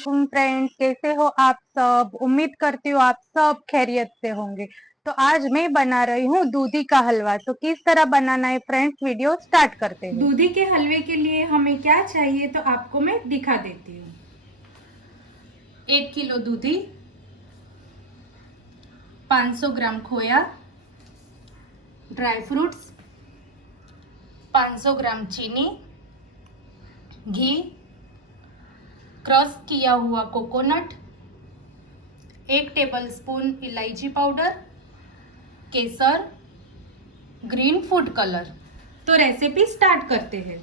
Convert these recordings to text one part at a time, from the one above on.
वालेकुम फ्रेंड्स, कैसे हो आप सब। उम्मीद करती हूँ आप सब खैरियत से होंगे। तो आज मैं बना रही हूँ दूधी का हलवा। तो किस तरह बनाना है फ्रेंड्स, वीडियो स्टार्ट करते हैं। दूधी के हलवे के लिए हमें क्या चाहिए तो आपको मैं दिखा देती हूँ। 1 किलो दूधी, 500 ग्राम खोया, ड्राई फ्रूट्स, 500 ग्राम चीनी, घी, क्रश किया हुआ कोकोनट, 1 टेबलस्पून इलायची पाउडर, केसर, ग्रीन फूड कलर। तो रेसिपी स्टार्ट करते हैं।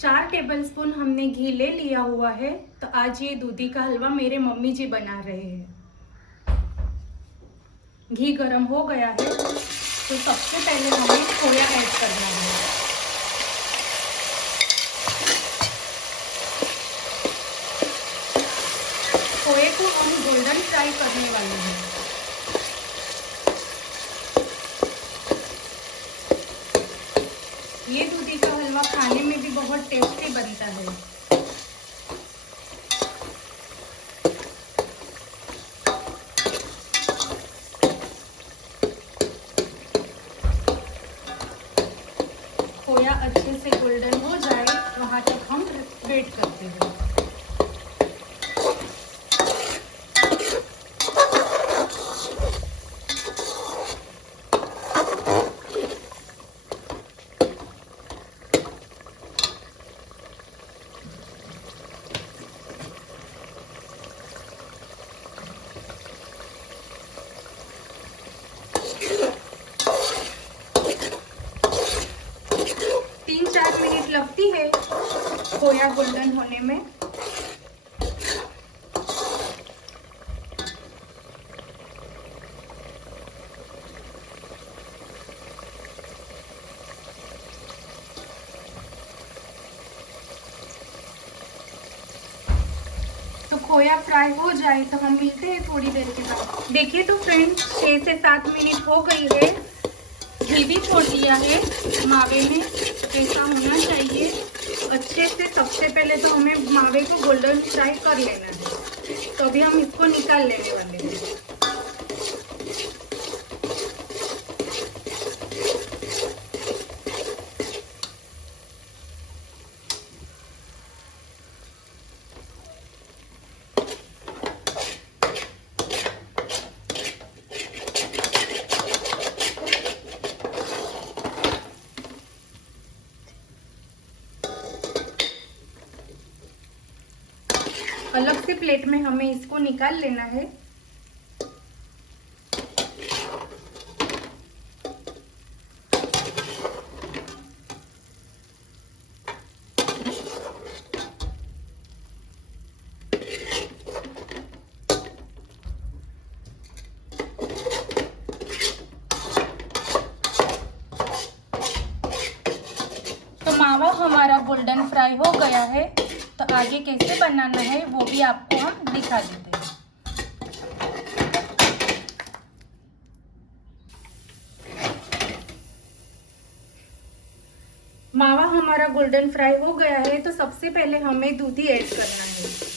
4 टेबलस्पून हमने घी ले लिया हुआ है। तो आज ये दूधी का हलवा मेरे मम्मी जी बना रहे हैं। घी गरम हो गया है तो सबसे पहले हमें खोया ऐड करना है। खोए को हम गोल्डन फ्राई करने वाले हैं। ये दूधी का हलवा खाने में भी बहुत टेस्टी बनता है। खोया अच्छे से गोल्डन हो जाए वहाँ तक हम वेट करते हैं। तीन 4 मिनट लगती है खोया गोल्डन होने में। तो खोया फ्राई हो जाए तो हम मिलते हैं थोड़ी देर के बाद। देखिए तो फ्रेंड्स 6 से 7 मिनट हो गई है। घी भी छोड़ दिया है मावे में। ऐसा होना चाहिए अच्छे से। सबसे पहले तो हमें मावे को गोल्डन फ्राई कर लेना है। तो अभी हम इसको निकाल लेने वाले हैं। अलग से प्लेट में हमें इसको निकाल लेना है। तो मावा हमारा गोल्डन फ्राई हो गया है। तो आगे कैसे बनाना है वो भी आपको हम दिखा देते हैं। मावा हमारा गोल्डन फ्राई हो गया है तो सबसे पहले हमें दूधी ऐड करना है।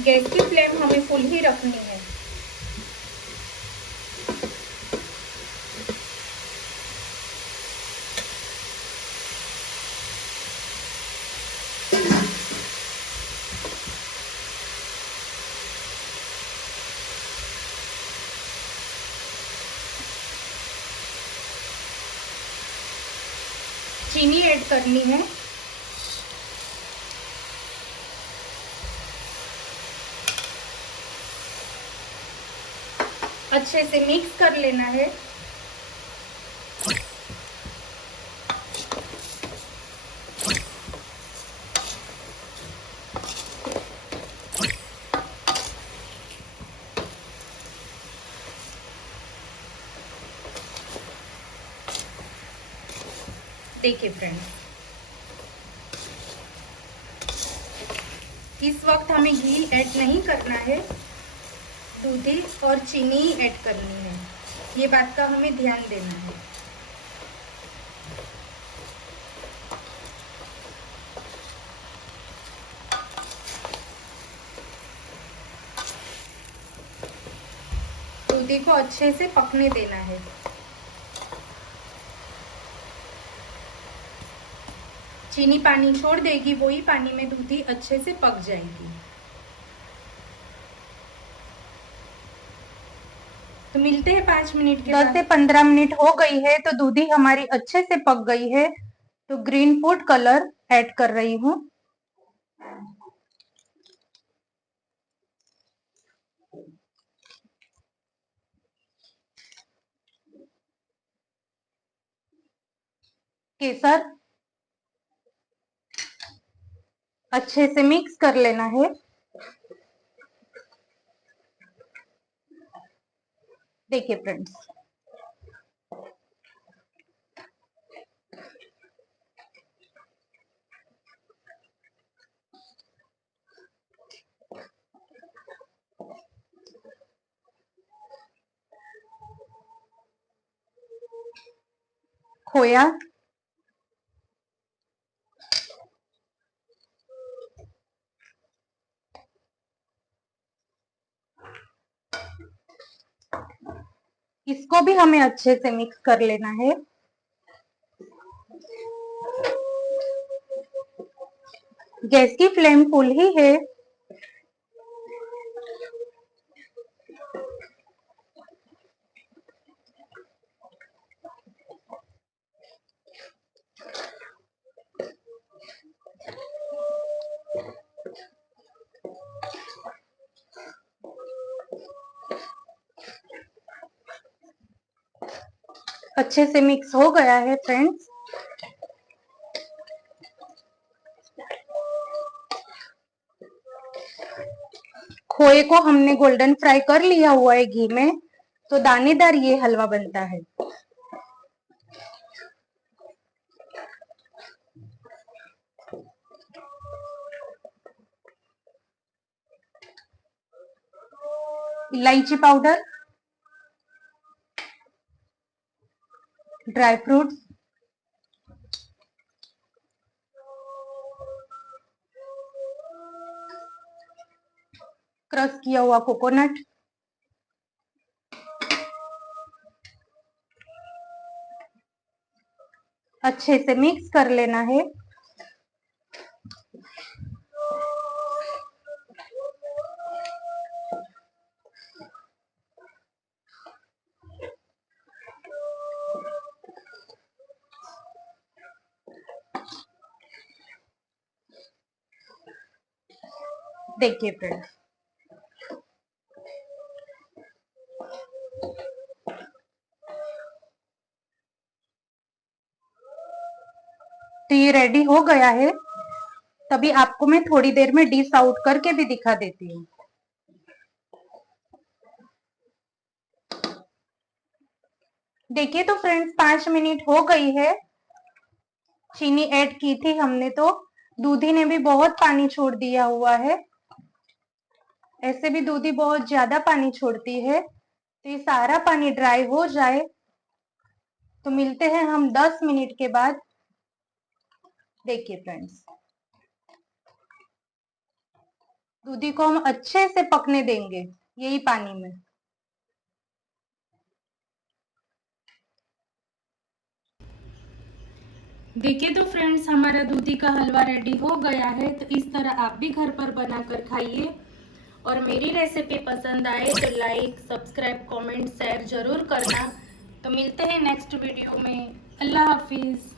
गैस की फ्लेम हमें फुल ही रखनी है। चीनी ऐड करनी है। अच्छे से मिक्स कर लेना है। देखिए फ्रेंड्स, इस वक्त हमें घी ऐड नहीं करना है। दूधी और चीनी ऐड करनी है, ये बात का हमें ध्यान देना है। दूधी को अच्छे से पकने देना है। चीनी पानी छोड़ देगी, वही पानी में दूधी अच्छे से पक जाएगी। तो मिलते हैं 5 मिनट के 10 बाद। से 15 मिनट हो गई है तो दूधी हमारी अच्छे से पक गई है, तो ग्रीन फूड कलर ऐड कर रही हूँ। केसर अच्छे से मिक्स कर लेना है। देखिए फ्रेंड्स, खोया इसको भी हमें अच्छे से मिक्स कर लेना है। गैस की फ्लेम फुल ही है। अच्छे से मिक्स हो गया है फ्रेंड्स। खोए को हमने गोल्डन फ्राई कर लिया हुआ है घी में, तो दानेदार ये हलवा बनता है। इलायची पाउडर, ड्राई फ्रूट्स, क्रश किया हुआ कोकोनट, अच्छे से मिक्स कर लेना है। देखिए फ्रेंड्स, तो ये रेडी हो गया है। तभी आपको मैं थोड़ी देर में डिश आउट करके भी दिखा देती हूँ। देखिए तो फ्रेंड्स, 5 मिनट हो गई है। चीनी ऐड की थी हमने, तो दूधी ने भी बहुत पानी छोड़ दिया हुआ है। ऐसे भी दूधी बहुत ज्यादा पानी छोड़ती है, तो ये सारा पानी ड्राई हो जाए तो मिलते हैं हम 10 मिनट के बाद। देखिए फ्रेंड्स, दूधी को हम अच्छे से पकने देंगे यही पानी में। देखिए तो फ्रेंड्स, हमारा दूधी का हलवा रेडी हो गया है। तो इस तरह आप भी घर पर बनाकर खाइए, और मेरी रेसिपी पसंद आए तो लाइक, सब्सक्राइब, कमेंट, शेयर जरूर करना। तो मिलते हैं नेक्स्ट वीडियो में। अल्लाह हाफिज़।